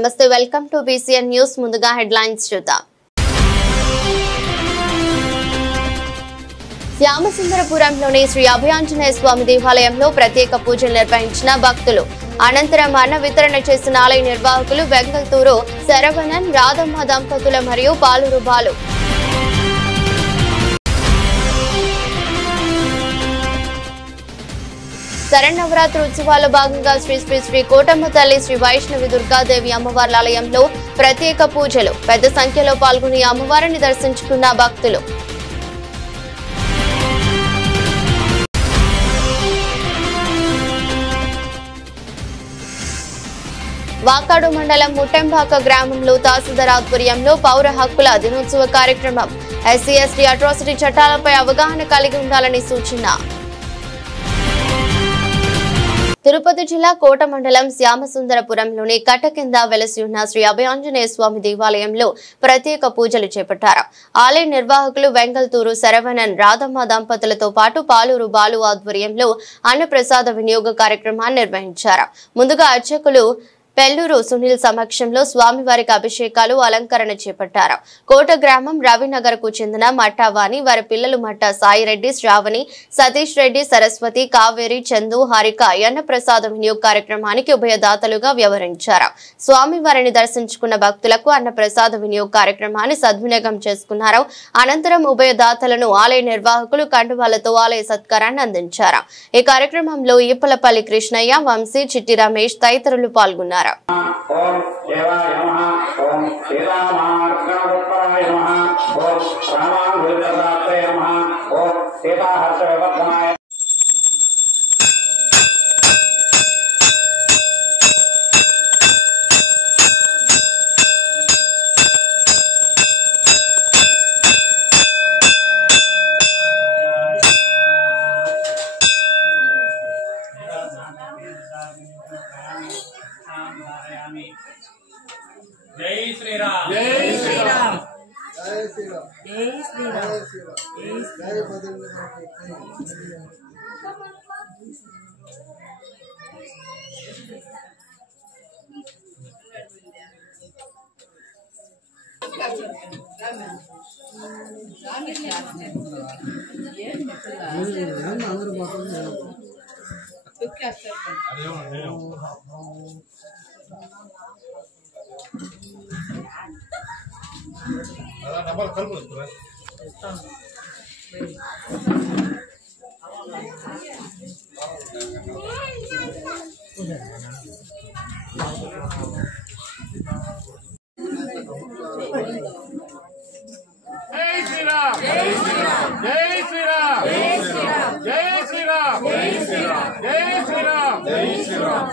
నమస్తే welcome to BCN news ముందుగా headlines చూద్దాం శ్యామసుందరపురంలోని శ్రీ అభయాంజనేయ స్వామి దేవాలయంలో ప్రత్యేక పూజలు నిర్వహించిన భక్తులు అనంతరం అన్న వితరణ చేసిన ఆలయ నిర్వాహకులు వెంగళతూరు శరవణన్ రాధమ్మ దంపతుల మరియు పాలూరు బాలు శరన్నవరాత్రి ఉత్సవాల్లో భాగంగా శ్రీ కోటమ్మ తల్లి శ్రీ వైష్ణవి దుర్గాదేవి అమ్మవార్ల ఆలయంలో ప్రత్యేక పూజలు పెద్ద సంఖ్యలో పాల్గొని అమ్మవారిని దర్శించుకున్న భక్తులు వాకాడు మండలం ముట్టెంబాక గ్రామంలో తహసీల్దార్ ఆధ్వర్యంలో పౌర హక్కుల దినోత్సవ కార్యక్రమం SC/ST అట్రాసిటీ చట్టాలపై అవగాహన కలిగి ఉండాలని సూచన తిరుపతి జిల్లా కోట మండలం శ్యామసుందరపురంలోని కట్ట కింద వెలసి ఉన్న శ్రీ అభయాంజనేయ స్వామి దేవాలయంలో ప్రత్యేక పూజలు చేపట్టారు. ఆలయ నిర్వాహకులు వెంగళతూరు శరవణన్ రాధమ్మ దంపతులతో పాటు పాలూరు బాలు ఆధ్వర్యంలో అన్నప్రసాద వినియోగ కార్యక్రమాన్ని నిర్వహించారు. ముందుగా అర్చకులు పెళ్లూరు సునీల్ సమక్షంలో స్వామివారికి అభిషేకాలు అలంకరణ చేపట్టారు. కోట గ్రామం రవినగర్ కు చెందిన మట్టావాణి వారి పిల్లలు మట్ట సాయిరెడ్డి శ్రావణి సతీష్ రెడ్డి సరస్వతి కావేరి చందు హారిక అన్నప్రసాద వినియోగ కార్యక్రమానికి ఉభయదాతలుగా వ్యవహరించారు. స్వామివారిని దర్శించుకున్న భక్తులకు అన్నప్రసాద వినియోగ కార్యక్రమాన్ని సద్వినియోగం చేసుకున్నారు. అనంతరం ఉభయదాతలను ఆలయ నిర్వాహకులు కండువాలతో ఆలయ సత్కారాన్ని అందించారు. ఈ కార్యక్రమంలో ఈపలపల్లి కృష్ణయ్య వంశీ చిట్టి రమేష్ తదితరులు పాల్గొన్నారు. ఓం దేవాయ నమః ఓం సీతామార్గణోత్తరాయ నమః ఓం రామానుజదాత్రేయ నమః ఓం సీతాహర్షవర్ధనాయ జై శ్రీరామ్ జై శ్రీరామ్ జై శ్రీరామ్ జై శ్రీరామ్ జై శ్రీరామ్ డబ్బాలు కలుపు జై శ్రీరామ్ జై శ్రీరామ్ జై శ్రీరామ్ జై శ్రీరామ్ జై శ్రీరామ్ జై శ్రీరామ్ జై శ్రీరామ్ జై శ్రీరామ్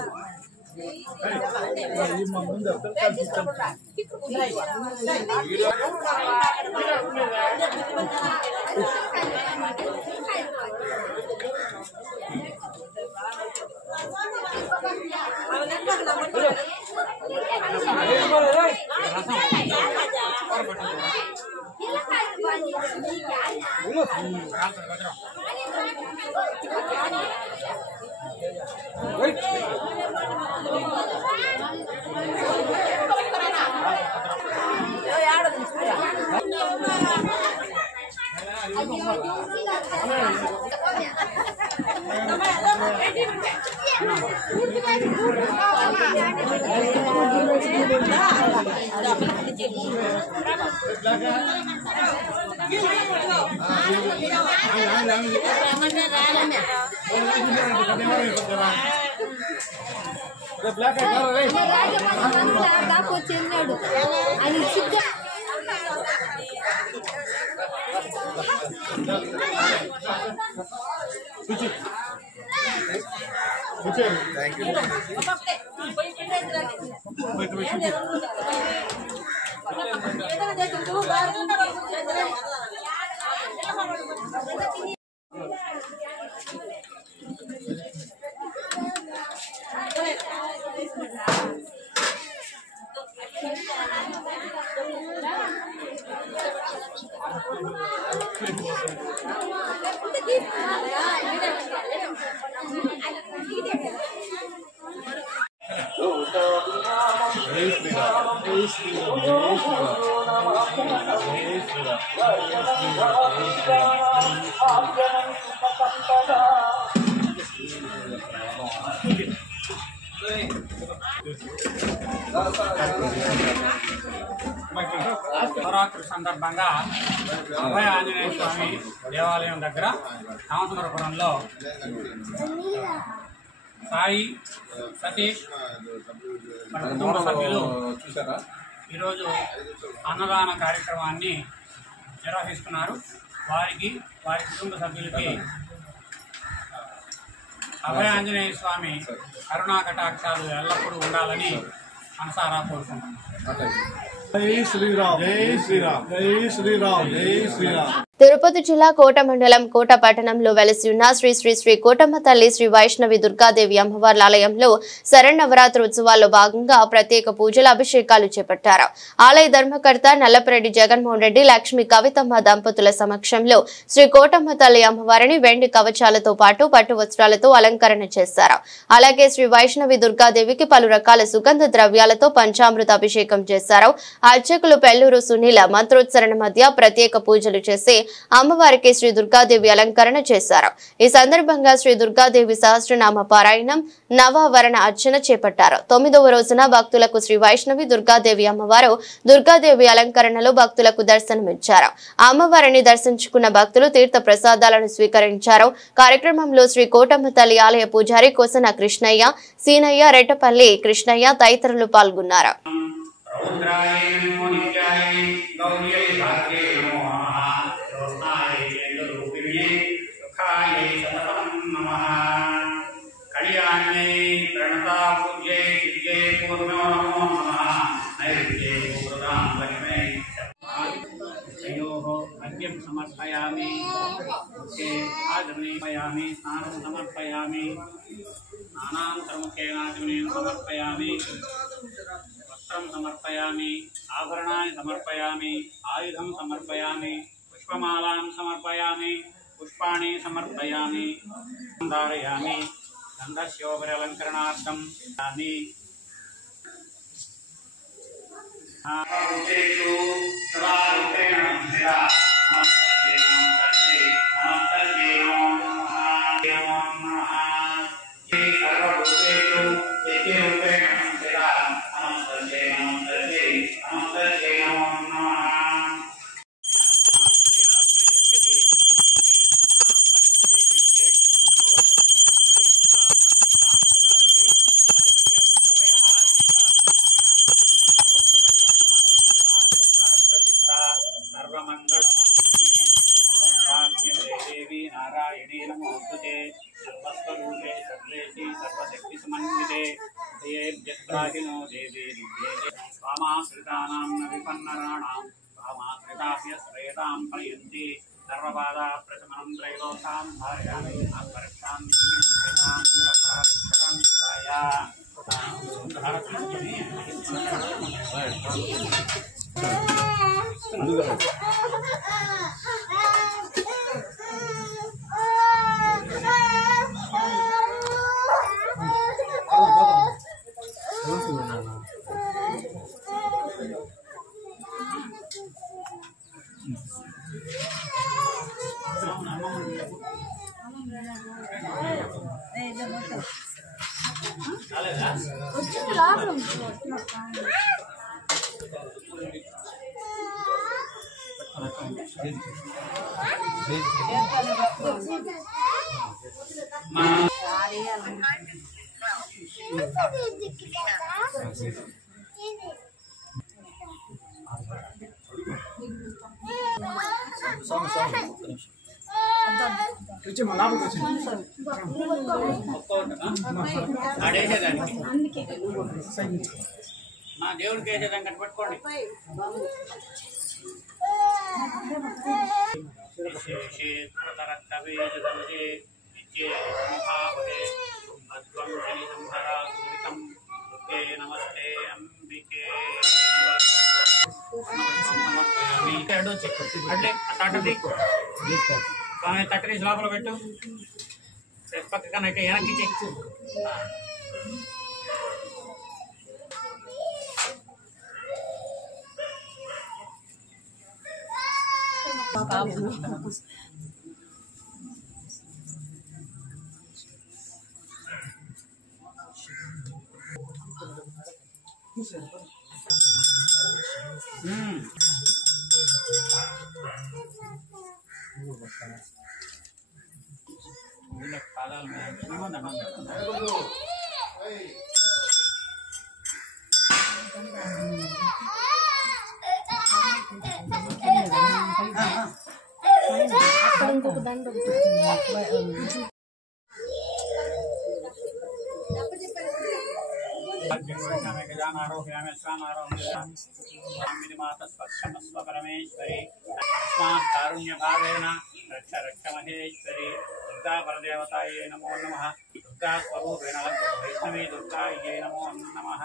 జై శ్రీరామ్ నవరాత్రి సందర్భంగా అభయ ఆంజనేయ స్వామి దేవాలయం దగ్గర రామచంద్రపురంలో సాయి సతీష్ మన కుటుంబ సభ్యులు ఈరోజు అన్నదాన కార్యక్రమాన్ని నిర్వహిస్తున్నారు. వారికి వారి కుటుంబ సభ్యులకి అభయ ఆంజనేయ స్వామి కరుణా కటాక్షాలు ఎల్లప్పుడూ ఉండాలని మనసారా కోరుకుంటున్నాం. జై శ్రీరామ్, జై శ్రీరామ్, జై శ్రీరామ్, జై శ్రీరామ్. తిరుపతి జిల్లా కోట మండలం కోట పట్టణంలో వెలసి ఉన్న శ్రీ శ్రీ శ్రీ కోటమ్మ తల్లి శ్రీ వైష్ణవి దుర్గాదేవి అమ్మవార్ల ఆలయంలో శరన్నవరాత్రి ఉత్సవాల్లో భాగంగా ప్రత్యేక పూజల అభిషేకాలు చేపట్టారు. ఆలయ ధర్మకర్త నల్లపరెడ్డి జగన్మోహన్ రెడ్డి, లక్ష్మి కవితమ్మ దంపతుల సమక్షంలో శ్రీ కోటమ్మ తల్లి అమ్మవారిని వెండి కవచాలతో పాటు పట్టు వస్త్రాలతో అలంకరణ చేశారు. అలాగే శ్రీ వైష్ణవి దుర్గాదేవికి పలు రకాల సుగంధ ద్రవ్యాలతో పంచామృత అభిషేకం చేశారు. అర్చకులు పెళ్లూరు సునీల మంత్రోచ్చరణ మధ్య ప్రత్యేక పూజలు చేసి అమ్మవారికి శ్రీ దుర్గాదేవి అలంకరణ చేశారు. ఈ సందర్భంగా శ్రీ దుర్గాదేవి సహస్రనామ పారాయణం, నవావరణ అర్చన చేపట్టారు. 9వ రోజున భక్తులకు శ్రీ వైష్ణవి దుర్గాదేవి అమ్మవారు దుర్గాదేవి అలంకరణలో భక్తులకు దర్శనమిచ్చారు. అమ్మవారిని దర్శించుకున్న భక్తులు తీర్థ ప్రసాదాలను స్వీకరించారు. కార్యక్రమంలో శ్రీ కోటమ్మ తల్లి ఆలయ పూజారి కోసన కృష్ణయ్య, సీనయ్య, రెట్టపల్లి కృష్ణయ్య తదితరులు పాల్గొన్నారు. समर्पयामि आगमयामि स्नानं समर्पयामि स्नानान्तरमुखेनागमनेन समर्पयामि वस्त्रं समर्पयामि आभरणानि समर्पयामि आयुधं समर्पयामि पुष्पमालां समर्पयामि पुष्पाणि समर्पयामि धारयामि गन्धस्योपरि यामि देवी नारायणी नमोस्तुते सर्वस्वरूपे सर्वेशी सर्वशक्ति समन्विते देव्यत्राहिनो देवी स्वामाश्रितानां न विपन्नराणां स्वामाश्रितास्य श्रेयतां प्रयन्ति सर्वबाधा प्रशमनं त्रैलोक्यां धारयामि अपरक्षां మా దేవుడికి వేసేదాన్ని కట్టుకోండి. నమస్తే అంబికే తట్టని లోపల పెట్టు, పక్కన వెనక్కి చెక్కు. परमेश्वरी कारुण्य भावेन रक्ष रक्ष महेश्वरी दुर्गा परदेवतायै नमो नमः दुर्गा स्वरूपेण वैष्णवी दुर्गायै नमो नमः।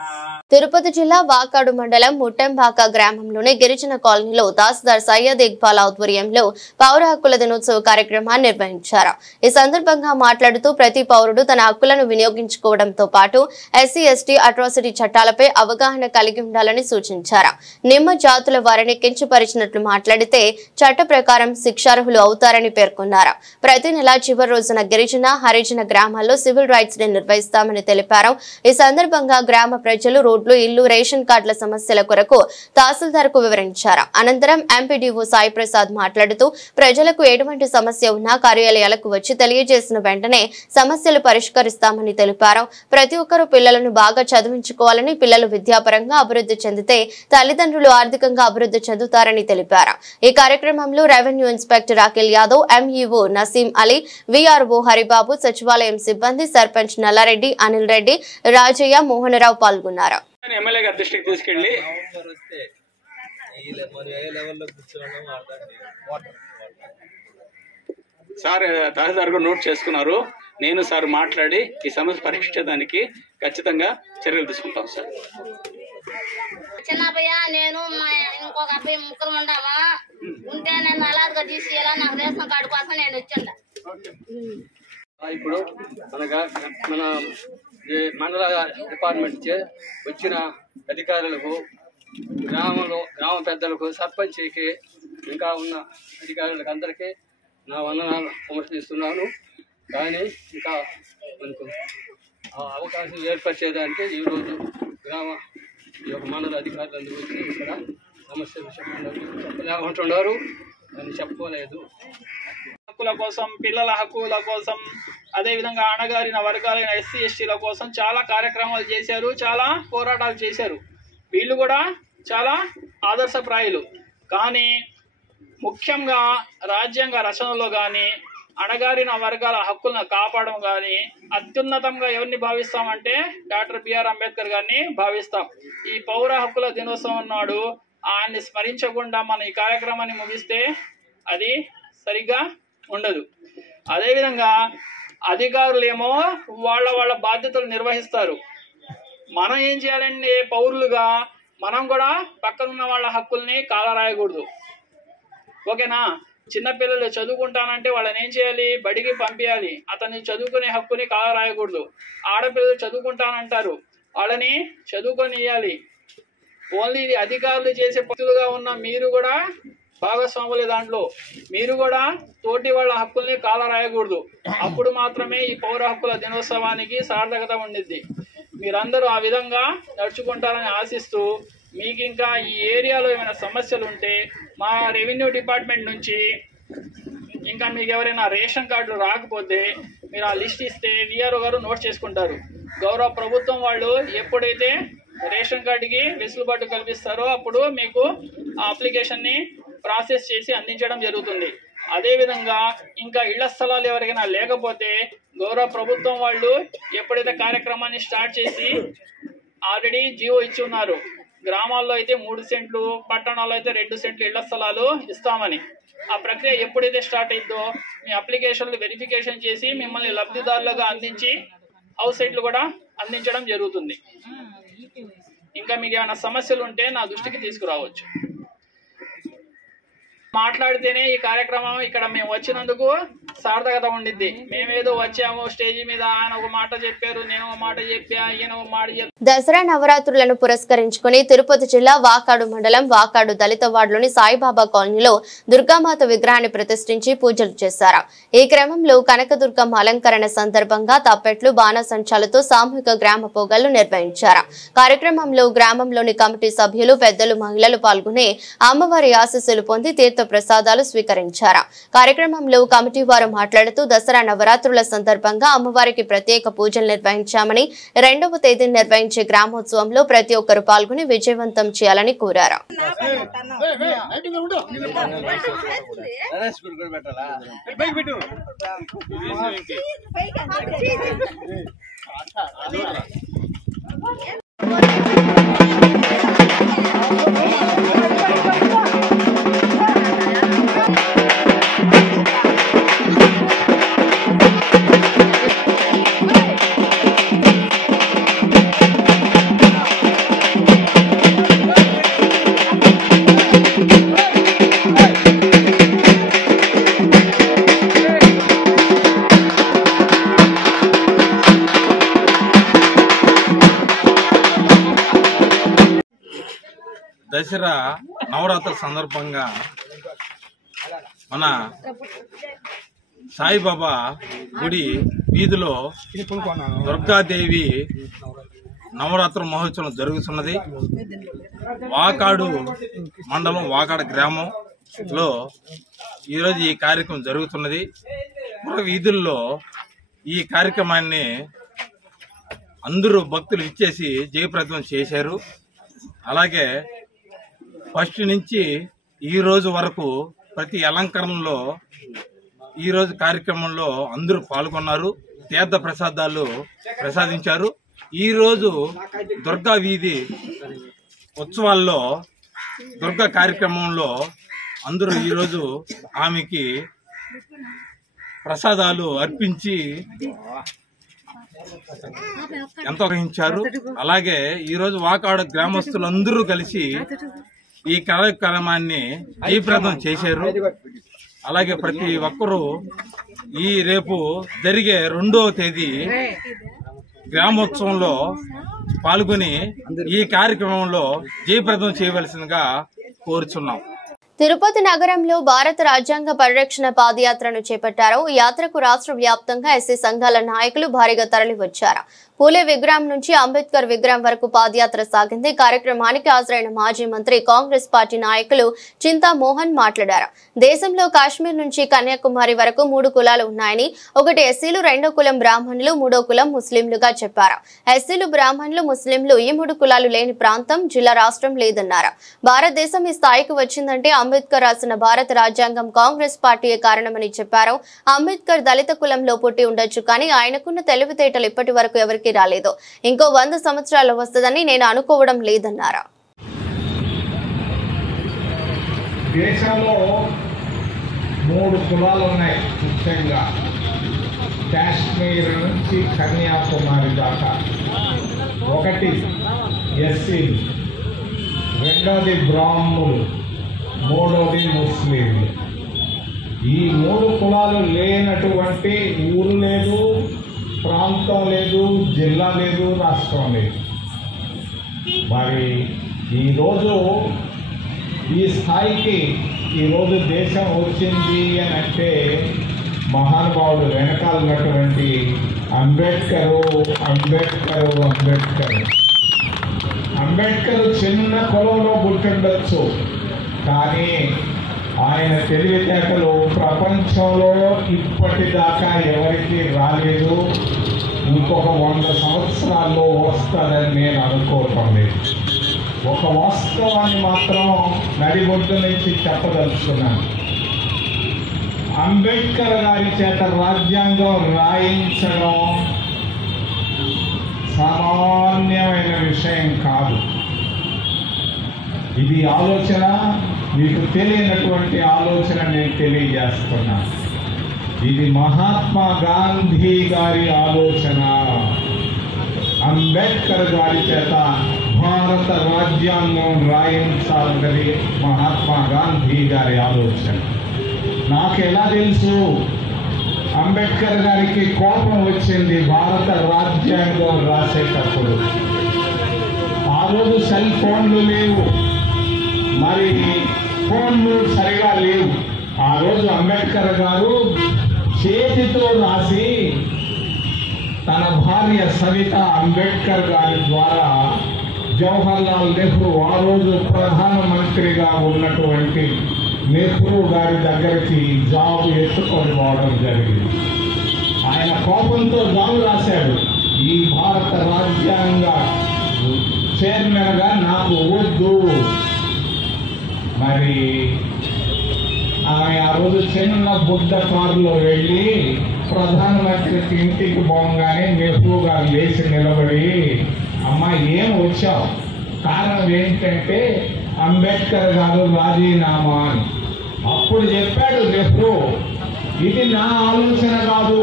తిరుపతి జిల్లా వాకాడు మండలం ముట్టెంబాక గ్రామంలోని గిరిజన కాలనీలో తహసీల్దార్ సయ్యద్ ఇక్బాల్ ఆధ్వర్యంలో పౌర హక్కుల దినోత్సవ కార్యక్రమాన్ని నిర్వహించారు. ఈ సందర్భంగా మాట్లాడుతూ ప్రతి పౌరుడు తన హక్కులను వినియోగించుకోవడంతో పాటు ఎస్సీ ఎస్టీ అట్రాసిటీ చట్టాలపై అవగాహన కలిగి ఉండాలని సూచించారు. నిమ్మ జాతుల వారిని కించపరిచినట్లు మాట్లాడితే చట్ట ప్రకారం శిక్షార్హులు అవుతారని పేర్కొన్నారు. ప్రతి నెల చివరి రోజున గిరిజన హరిజన గ్రామాల్లో సివిల్ రైట్స్ డే నిర్వహిస్తామని తెలిపారు. ఈ సందర్భంగా గ్రామ ప్రజలు రోడ్లు ఇల్లు రేషన్ కార్డుల సమస్యల కొరకు తహసీల్దార్ కు వివరించారు. అనంతరం ఎంపీడీఓ సాయి ప్రసాద్ మాట్లాడుతూ ప్రజలకు ఎటువంటి సమస్య ఉన్నా కార్యాలయాలకు వచ్చి తెలియజేసిన వెంటనే సమస్యలు పరిష్కరిస్తామని తెలిపారు. ప్రతి ఒక్కరూ పిల్లలను బాగా చదివించుకోవాలని, పిల్లలు విద్యాపరంగా అభివృద్ధి చెందితే తల్లిదండ్రులు ఆర్థికంగా అభివృద్ధి చెందుతారని తెలిపారు. ఈ కార్యక్రమంలో revenue inspector Akhil Yadav, MEO Naseem Ali, VRO Haribabu, సచివాలయం సిబ్బంది, సర్పంచ్ నల్లారెడ్డి, అనిల్ రెడ్డి, రాజయ్య, మోహనరావు పాల్గొన్నారు. ఎమ్మెల్యే గారి దృష్టికి తీసుకెళ్లి సార్ తహసీల్దార్ కూడా నోట్ చేసుకున్నారు. నేను సార్ మాట్లాడి ఈ సమస్య పరిష్కరించడానికి ఖచ్చితంగా చర్యలు తీసుకుంటాం సార్. చిన్నయ్య నేను ఇంకొక అబ్బాయి ముగ్గురు ఉండమా ఉంటే నేను అలాగా తీసేయాలా, నాకు రేషన్ కార్డు కోసం నేను వచ్చిండ. ఇప్పుడు మన మండల డిపార్ట్మెంట్ వచ్చిన అధికారులకు, గ్రామ పెద్దలకు, సర్పంచ్కి, ఇంకా ఉన్న అధికారులకు అందరికీ నా వందనాలు సమర్పిస్తున్నాను. కానీ ఇంకా మనకు అవకాశం ఏర్పరిచేదానికి ఈరోజు ఈ యొక్క మండల అధికారులందరూ వచ్చి ఇక్కడ సమస్యలు చెప్పలేకుంటున్నారు అని చెప్పుకోలేదు. హక్కుల కోసం, పిల్లల హక్కుల కోసం, అదేవిధంగా అణగారిన వర్గాలైన ఎస్సీ ఎస్టీల కోసం చాలా కార్యక్రమాలు చేశారు, చాలా పోరాటాలు చేశారు. వీళ్ళు కూడా చాలా ఆదర్శప్రాయులు. కానీ ముఖ్యంగా రాజ్యాంగ రచనలో కానీ అణగారిన వర్గాల హక్కులను కాపాడడం కానీ అత్యున్నతంగా ఎవరిని భావిస్తామంటే డాక్టర్ బిఆర్ అంబేద్కర్ గారిని భావిస్తాం. ఈ పౌర హక్కుల దినోత్సవం నాడు ఆయన్ని స్మరించకుండా మనం ఈ కార్యక్రమాన్ని ముగిస్తే అది సరిగ్గా ఉండదు. అదేవిధంగా అధికారులేమో వాళ్ళ బాధ్యతలు నిర్వహిస్తారు. మనం ఏం చేయాలంటే పౌరులుగా మనం కూడా పక్కనున్న వాళ్ళ హక్కుల్ని కాలరాయకూడదు. ఓకేనా? చిన్నపిల్లలు చదువుకుంటానంటే వాళ్ళని ఏం చేయాలి? బడికి పంపించాలి. అతన్ని చదువుకునే హక్కుని కాలరాయకూడదు. ఆడపిల్లలు చదువుకుంటానంటారు, వాళ్ళని చదువుకొనియాలి. ఓన్లీ ఇది అధికారులు చేసే పనులుగా ఉన్న మీరు కూడా భాగస్వాములు. దాంట్లో మీరు కూడా తోటి వాళ్ళ హక్కుల్ని కాలరాయకూడదు. అప్పుడు మాత్రమే ఈ పౌర హక్కుల దినోత్సవానికి సార్థకత ఉండిద్ది. మీరందరూ ఆ విధంగా నడుచుకుంటారని ఆశిస్తూ, మీకు ఇంకా ఈ ఏరియాలో ఏమైనా సమస్యలు ఉంటే మా రెవెన్యూ డిపార్ట్మెంట్ నుంచి ఇంకా మీకు ఎవరైనా రేషన్ కార్డులు రాకపోతే మీరు ఆ లిస్ట్ ఇస్తే విఆర్ఓ గారు నోట్ చేసుకుంటారు. గౌరవ ప్రభుత్వం వాళ్ళు ఎప్పుడైతే రేషన్ కార్డుకి వెసులుబాటు కల్పిస్తారో అప్పుడు మీకు ఆ అప్లికేషన్ని ప్రాసెస్ చేసి అందించడం జరుగుతుంది. అదేవిధంగా ఇంకా ఇళ్ల స్థలాలు ఎవరికైనా లేకపోతే గౌరవ ప్రభుత్వం వాళ్ళు ఎప్పుడైతే కార్యక్రమాన్ని స్టార్ట్ చేసి ఆల్రెడీ జీవో ఇచ్చి ఉన్నారు. గ్రామాల్లో అయితే 3 సెంట్లు, పట్టణాల్లో అయితే 2 సెంట్లు ఇళ్ల స్థలాలు ఇస్తామని. ఆ ప్రక్రియ ఎప్పుడైతే స్టార్ట్ అయిందో మీ అప్లికేషన్లు వెరిఫికేషన్ చేసి మిమ్మల్ని లబ్ధిదారులుగా అందించి హౌస్ సైట్లు కూడా అందించడం జరుగుతుంది. ఇంకా మీకు ఏమైనా సమస్యలు ఉంటే నా దృష్టికి తీసుకురావచ్చు. మాట్లాడితేనే ఈ కార్యక్రమం ఇక్కడ మేము వచ్చినందుకు సార్థకత ఉండిద్ది. మేమేదో వచ్చాము స్టేజీ మీద, ఆయన ఒక మాట చెప్పారు, నేను ఒక మాట చెప్పా, ఈయన ఒక మాట చెప్పారు. దసరా నవరాత్రులను పురస్కరించుకుని తిరుపతి జిల్లా వాకాడు మండలం వాకాడు దళిత వార్డులోని సాయిబాబా కాలనీలో దుర్గామాత విగ్రహాన్ని ప్రతిష్ఠించి పూజలు చేశారు. ఈ క్రమంలో కనకదుర్గమ్మ అలంకరణ సందర్భంగా తప్పెట్లు, బాణసంచాలతో సామూహిక గ్రామ పోగళ్లు నిర్వహించారు. కార్యక్రమంలో గ్రామంలోని కమిటీ సభ్యులు, పెద్దలు, మహిళలు పాల్గొని అమ్మవారి ఆశీస్సులు పొంది తీర్థ ప్రసాదాలు స్వీకరించారు. కార్యక్రమంలో కమిటీ వారు మాట్లాడుతూ దసరా నవరాత్రుల సందర్భంగా అమ్మవారికి ప్రత్యేక పూజలు నిర్వహించామని, 2వ తేదీ నిర్వహించే గ్రామోత్సవంలో ప్రతి ఒక్కరు పాల్గొని విజయవంతం చేయాలని కోరారు. దసరా నవరాత్రి సందర్భంగా మన సాయిబాబా గుడి వీధిలో దుర్గాదేవి నవరాత్రి మహోత్సవం జరుగుతున్నది. వాకాడు మండలం వాకాడు గ్రామంలో ఈరోజు ఈ కార్యక్రమం జరుగుతున్నది. వీధుల్లో ఈ కార్యక్రమాన్ని అందరూ భక్తులు ఇచ్చేసి జయప్రదం చేశారు. అలాగే ఫస్ట్ నుంచి ఈ రోజు వరకు ప్రతి అలంకరణలో ఈ రోజు కార్యక్రమంలో అందరూ పాల్గొన్నారు. తీర్థ ప్రసాదాలు ప్రసాదించారు. ఈ రోజు దుర్గా వీధి ఉత్సవాల్లో దుర్గా కార్యక్రమంలో అందరూ ఈరోజు ఆమెకి ప్రసాదాలు అర్పించి ఎంతో గ్రహించారు. అలాగే ఈ రోజు వాకాడు గ్రామస్తులు అందరూ కలిసి ఈ కార్యక్రమాన్ని జయప్రదం చేశారు. అలాగే ప్రతి ఒక్కరూ ఈ రేపు జరిగే 2వ తేదీ గ్రామోత్సవంలో పాల్గొని ఈ కార్యక్రమంలో జయప్రదం చేయవలసిందిగా కోరుచున్నాం. తిరుపతి నగరంలో భారత రాజ్యాంగ పరిరక్షణ పాదయాత్రను చేపట్టారు. ఈ యాత్రకు రాష్ట్ర వ్యాప్తంగా ఎస్సీ సంఘాల నాయకులు భారీగా తరలివచ్చారు. పూలే విగ్రహం నుంచి అంబేద్కర్ విగ్రహం వరకు పాదయాత్ర సాగింది. కార్యక్రమానికి హాజరైన మాజీ మంత్రి, కాంగ్రెస్ పార్టీ నాయకులు చింతా మోహన్ మాట్లాడారు. దేశంలో కాశ్మీర్ నుంచి కన్యాకుమారి వరకు 3 కులాలు ఉన్నాయని, ఒకటి ఎస్సీలు, 2వ కులం బ్రాహ్మణులు, 3వ కులం ముస్లింలుగా చెప్పారు. ఎస్సీలు, బ్రాహ్మణులు, ముస్లింలు ఈ 3 కులాలు లేని ప్రాంతం, జిల్లా, రాష్ట్రం లేదన్నారు. భారతదేశం ఈ స్థాయికి వచ్చిందంటే అంబేద్కర్ రాసిన భారత రాజ్యాంగం, కాంగ్రెస్ పార్టీయే కారణమని చెప్పారు. అంబేద్కర్ దళిత కులంలో పుట్టి ఉండొచ్చు, కానీ ఆయనకున్న తెలివితేటలు ఇప్పటి వరకు ఎవరికి రాలేదు. ఇంకో 100 సంవత్సరాలు వస్తుందని నేను అనుకోవడం లేదన్నారు. దేశంలో 3 కులాలు ఉన్నాయి. ముఖ్యంగా కాశ్మీర్ నుంచి కన్యాకుమారి దాకా. ఒకటి ఎస్సీలు, 2వది బ్రాహ్మణులు, 3వది ముస్లింలు. ఈ 3 కులాలు లేనటువంటి ఊరు లేదు, ప్రాంతం లేదు, జిల్లా లేదు, రాష్ట్రం లేదు. మరి ఈరోజు ఈ స్థాయికి ఈరోజు దేశం వచ్చింది అని అంటే మహానుభావుడు వెనకాల ఉన్నటువంటి అంబేద్కర్ చిన్న కులంలో పుట్టిండొచ్చు, కానీ ఆయన తెలివితేటలు ప్రపంచంలో ఇప్పటిదాకా ఎవరికి రాలేదు. ఇంకొక 100 సంవత్సరాల్లో వస్తుందని నేను అనుకోవటం లేదు. ఒక వాస్తవాన్ని మాత్రం నడిబొడ్డు నుంచి చెప్పదలుచుకున్నాను. అంబేద్కర్ గారి చేత రాజ్యాంగం రాయించడం సామాన్యమైన విషయం కాదు. ఇది ఆలోచన, మీకు తెలియనటువంటి ఆలోచన నేను తెలియజేస్తున్నాను. ఇది మహాత్మా గాంధీ గారి ఆలోచన. అంబేద్కర్ గారి చేత భారత రాజ్యాంగం రాయించాలన్నది మహాత్మా గాంధీ గారి ఆలోచన. నాకు ఎలా తెలుసు? అంబేద్కర్ గారికి కోపం వచ్చింది భారత రాజ్యాంగం రాసేటప్పుడు. ఆ రోజు సెల్ ఫోన్లు లేవు, మరి ఫోన్లు సరిగా లేవు. ఆ రోజు అంబేద్కర్ గారు చేతితో రాసి తన భార్య సవిత అంబేద్కర్ గారి ద్వారా జవహర్లాల్ నెహ్రూ, ఆ రోజు ప్రధానమంత్రిగా ఉన్నటువంటి నెహ్రూ గారి దగ్గరికి జాబు ఎత్తుకొని పోవడం జరిగింది. ఆయన కోపంతో జాబు రాశాడు, ఈ భారత రాజ్యాంగ చైర్మన్ గా నాకు వద్దు. మరి ఆమె ఆ రోజు చిన్న బుద్ధ కారులో వెళ్ళి ప్రధానమంత్రికి ఇంటికి పోగానే నెహ్రూ గారు లేచి నిలబడి, అమ్మా ఏం వచ్చావు, కారణం ఏంటంటే అంబేద్కర్ గారు రాజీనామా అని. అప్పుడు చెప్పాడు నెహ్రూ, ఇది నా ఆలోచన కాదు,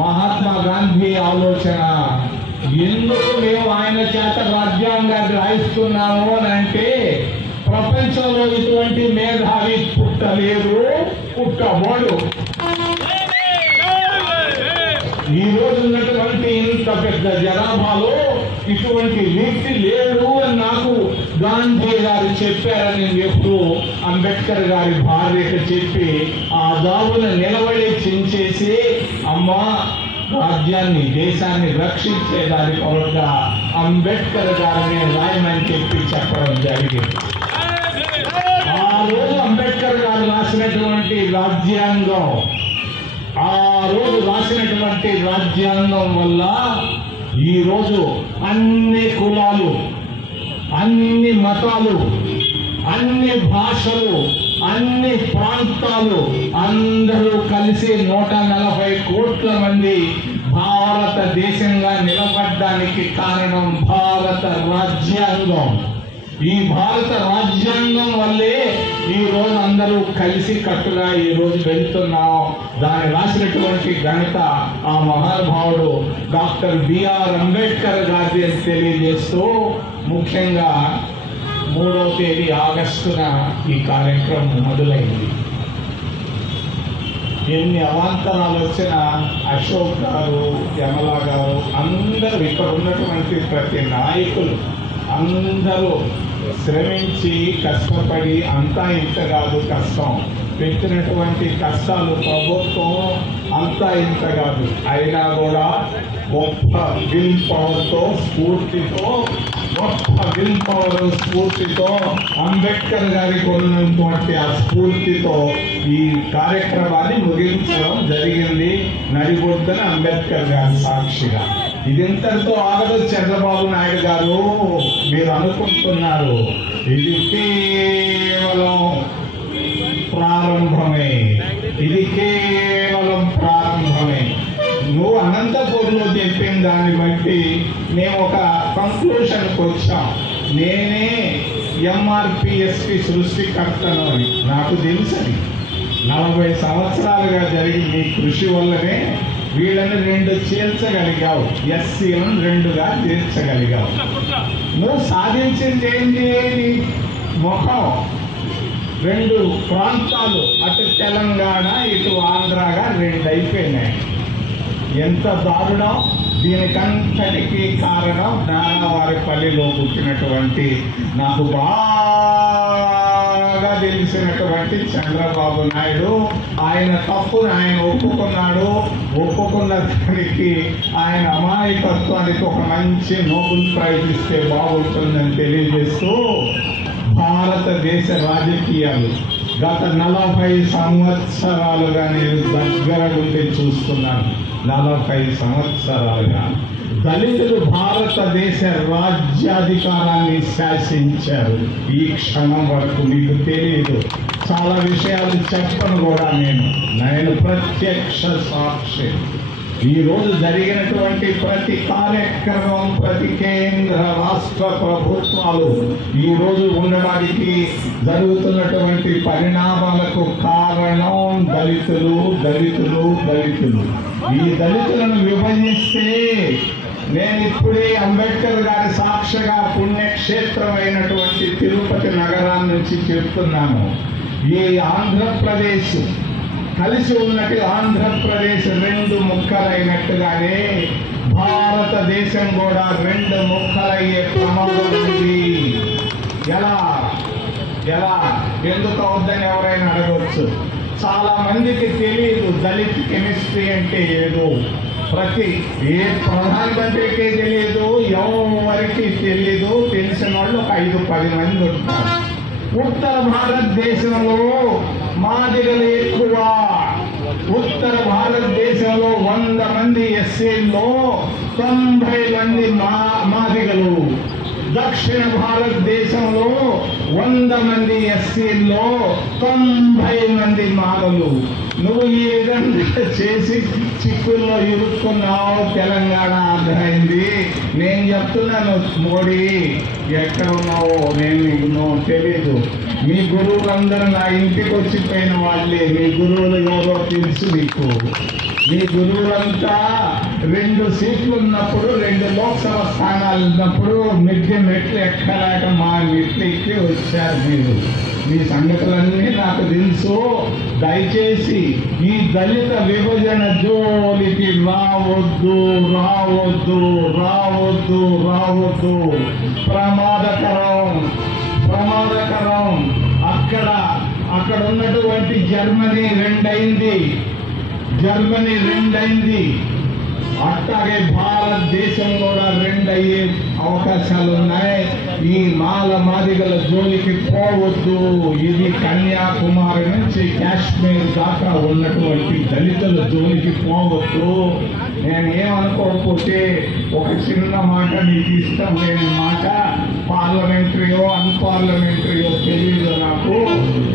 మహాత్మా గాంధీ ఆలోచన. ఎందుకు మేము ఆయన చేత రాజ్యాంగాన్ని రాయిస్తున్నాము అని అంటే, ప్రపంచంలో ఇటువంటి మేధావి పుట్టలేరు, పుట్టబోడు. ఈ రోజు ఉన్నటువంటి ఇంత పెద్ద జనాభాలో ఇటువంటి వ్యక్తి లేడు అని నాకు గాంధీ గారు చెప్పారని ఎప్పుడు అంబేద్కర్ గారి భార్యకు చెప్పి ఆ జాబును నిలబడి చించేసి, అమ్మా రాజ్యాన్ని దేశాన్ని రక్షించేదాని కొరగా అంబేద్కర్ గారిని రాయమని చెప్పడం జరిగింది. ఆ రోజు అంబేద్కర్ గారు రాసినటువంటి రాజ్యాంగం, ఆ రోజు రాసినటువంటి రాజ్యాంగం వల్ల ఈరోజు అన్ని కులాలు, అన్ని మతాలు, అన్ని భాషలు, అన్ని ప్రాంతాలు అందరూ కలిసి 140 కోట్ల మంది భారతదేశంగా నిలబడడానికి కారణం భారత రాజ్యాంగం. ఈ భారత రాజ్యాంగం వల్లే ఈ రోజు అందరూ కలిసి కట్టుగా ఈ రోజు వెళ్తున్నాం. దాన్ని రాసినటువంటి ఘనత ఆ మహానుభావుడు డాక్టర్ బిఆర్ అంబేద్కర్ గారి అని తెలియజేస్తూ, ముఖ్యంగా 3వ తేదీ ఆగస్టున ఈ కార్యక్రమం మొదలైంది. ఎన్ని అవాంతరాలు వచ్చినా అశోక్ గారు, యమలా గారు అందరూ, ఇక్కడ ఉన్నటువంటి ప్రతి నాయకులు అందరూ శ్రమించి కష్టపడి, అంతా ఇంత కాదు కష్టం, పెట్టినటువంటి కష్టాలు ప్రభుత్వం అంతా ఇంత కాదు, అయినా కూడా గొప్ప విల్ పవర్తో, స్ఫూర్తితో, గొప్ప విల్ పవర్ స్ఫూర్తితో, అంబేద్కర్ గారికి ఉన్నటువంటి ఆ స్ఫూర్తితో ఈ కార్యక్రమాన్ని ముగించడం జరిగింది. నడిబొడ్డున అంబేద్కర్ గారి సాక్షిగా. ఇది ఇంతటితో ఆగదు చంద్రబాబు నాయుడు గారు, మీరు అనుకుంటున్నారు. ఇది కేవలం ప్రారంభమే, ఇది కేవలం ప్రారంభమే. నువ్వు అనంతపూర్లో చెప్పిన దాన్ని బట్టి మేము ఒక కంక్లూషన్కి వచ్చాం. నేనే ఎంఆర్పిఎస్పి సృష్టికర్తను అని నాకు తెలుసని. 40 సంవత్సరాలుగా జరిగిన మీ కృషి వల్లనే వీళ్ళని 2 చేర్చగలిగావు, ఎస్సీలను 2గా చేర్చగలిగావు. నువ్వు సాధించింది ఏంటి? ముఖం 2 ప్రాంతాలు, అటు తెలంగాణ ఇటు ఆంధ్రాగా 2 అయిపోయినాయి. ఎంత దారుణం! దీనికంతటికీ కారణం నారావారిపల్లిలో పుట్టినటువంటి, నాకు బాగా తెలిసినటువంటి చంద్రబాబు నాయుడు. ఆయన తప్పును ఆయన ఒప్పుకున్నాడు. ఒప్పుకున్న దానికి ఆయన అమాయకత్వానికి ఒక మంచి నోబెల్ ప్రైజ్ ఇస్తే బాగుంటుందని తెలియజేస్తూ, భారతదేశ రాజకీయాలు గత 40 సంవత్సరాలుగా నేను దగ్గర నుండి చూస్తున్నాను. 40 సంవత్సరాలుగా దళితులు భారతదేశ రాజ్యాధికారాన్ని శాసించారు. ఈ క్షణం వరకు మీకు తెలియదు. చాలా విషయాలు చెప్పను కూడా నేను ప్రత్యక్ష సాక్షి. ఈ రోజు జరిగినటువంటి ప్రతి కార్యక్రమం, ప్రతి కేంద్ర రాష్ట్ర ప్రభుత్వాలు ఈ రోజు ఉండడానికి జరుగుతున్నటువంటి పరిణామాలకు కారణం దళితులు, దళితులు, దళితులు. ఈ దళితులను విభజిస్తే, నేను ఇప్పుడే అంబేద్కర్ గారి సాక్షిగా పుణ్యక్షేత్రమైనటువంటి తిరుపతి నగరాన్ని నుంచి చెప్తున్నాను. ఈ ఆంధ్రప్రదేశ్ కలిసి ఉన్నట్టు ఆంధ్రప్రదేశ్ రెండు ముక్కలైనట్టుగానే భారతదేశం కూడా రెండు ముక్కలయ్యే ప్రమాదం ఉంది. ఎలా ఎలా ఎందుకు అవుద్దని ఎవరైనా అడగవచ్చు. చాలా మందికి తెలియదు దళిత్ కెమిస్ట్రీ అంటే ఏదో. ఏ ప్రధానమంత్రికి తెలియదు, ఎవరికి తెలియదు. తెలిసిన వాళ్ళు ఒక 5-10 మంది ఉంటారు. ఉత్తర భారతదేశంలో మాదిగలు ఎక్కువ. ఉత్తర భారతదేశంలో 100 మంది ఎస్సీల్లో 90 మంది మాదిగలు. దక్షిణ భారతదేశంలో 100 మంది ఎస్సీల్లో 90 మంది మాలలు. నువ్వు ఈ విధంగా చేసి చిక్కుల్లో ఇరుక్కున్నావు. తెలంగాణ అర్థమైంది. నేను చెప్తున్నాను, మోడీ ఎక్కడ ఉన్నావో నేను తెలీదు. మీ గురువులందరూ నా ఇంటికి వచ్చిపోయిన వాళ్ళే. మీ గురువులు ఎవరో తెలుసు మీకు. మీ గురువులంతా 2 సీట్లు ఉన్నప్పుడు, 2 లోక్సభ స్థానాలు ఉన్నప్పుడు మెట్లు ఎక్కలేక మా మెట్లు ఎక్కి వచ్చారు మీరు. మీ సంగతులన్నీ నాకు తెలుసు. దయచేసి ఈ దళిత విభజన జోలికి రావద్దు రావద్దు రావద్దు రావద్దు. ప్రమాదకరం ప్రమాదకరం. అక్కడ ఉన్నటువంటి జర్మనీ 2 అయింది. అట్లాగే భారతదేశం కూడా 2 అయ్యే అవకాశాలు ఉన్నాయి. ఈ మాదిగల జోలికి పోవద్దు. ఇది కన్యాకుమారి నుంచి కాశ్మీర్ దాకా ఉన్నటువంటి దళితుల జోలికి పోవద్దు. నేను ఏమనుకోకపోతే ఒక చిన్న మాట, నీకు ఇష్టం లేని మాట, పార్లమెంటరీయో అన్పార్లమెంటరీయో తెలియదు నాకు.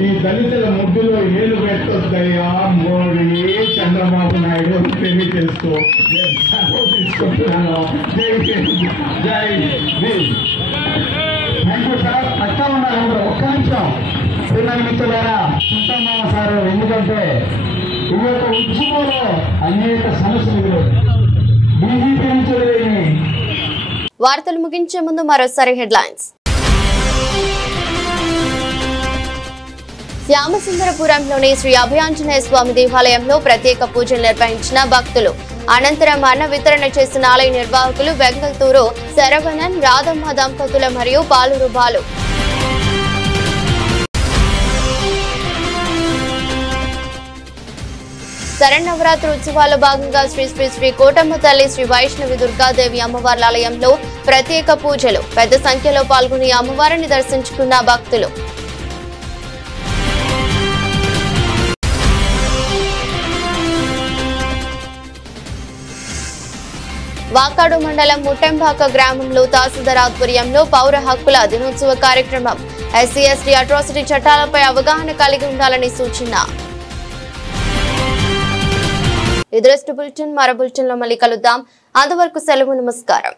ఈ దళితుల ముగ్గులో ఏలు పెట్టొద్దయ్యా మోడీ, చంద్రబాబు నాయుడు తెలియజేస్తూ తీసుకుంటున్నాను. Jai Bhim. Thank you sir. పక్కా ఉన్నారు. ఒక్క నిమిషం ప్రియమైన మిత్రులారా, చింతమ్మ సార్. ఎందుకంటే ఈ యొక్క ఉద్యమంలో అనేక సమస్యలు బీజేపీ నుంచి లేని. వార్తలు ముగించే ముందు మరోసారి హెడ్లైన్స్. శ్యామసుందరపురంలోని శ్రీ అభయాంజనేయ స్వామి దేవాలయంలో ప్రత్యేక పూజలు నిర్వహించిన భక్తులు. అనంతరం అన్న వితరణ చేసిన ఆలయ నిర్వాహకులు వెంగల్తూరు శరవణన్, రాధమ్మ దంపతుల మరియు పాలూరు బాలు. శరన్నవరాత్రి ఉత్సవాల్లో భాగంగా శ్రీ శ్రీ శ్రీ కోటమ్మ తల్లి శ్రీ వైష్ణవి దుర్గాదేవి అమ్మవార్ల ఆలయంలో ప్రత్యేక పూజలు. పెద్ద సంఖ్యలో పాల్గొని అమ్మవారిని దర్శించుకున్న భక్తులు. వాకాడు మండలం ముట్టెంబాక గ్రామంలో తహసీల్దార్ ఆధ్వర్యంలో పౌర హక్కుల దినోత్సవ కార్యక్రమం. ఎస్సీ ఎస్టీ అట్రాసిటీ చట్టాలపై అవగాహన కలిగి ఉండాలని సూచన. ఇది బులెటిన్. మరో బులెటిన్ లో మళ్ళీ కలుద్దాం. అంతవరకు సెలవు. నమస్కారం.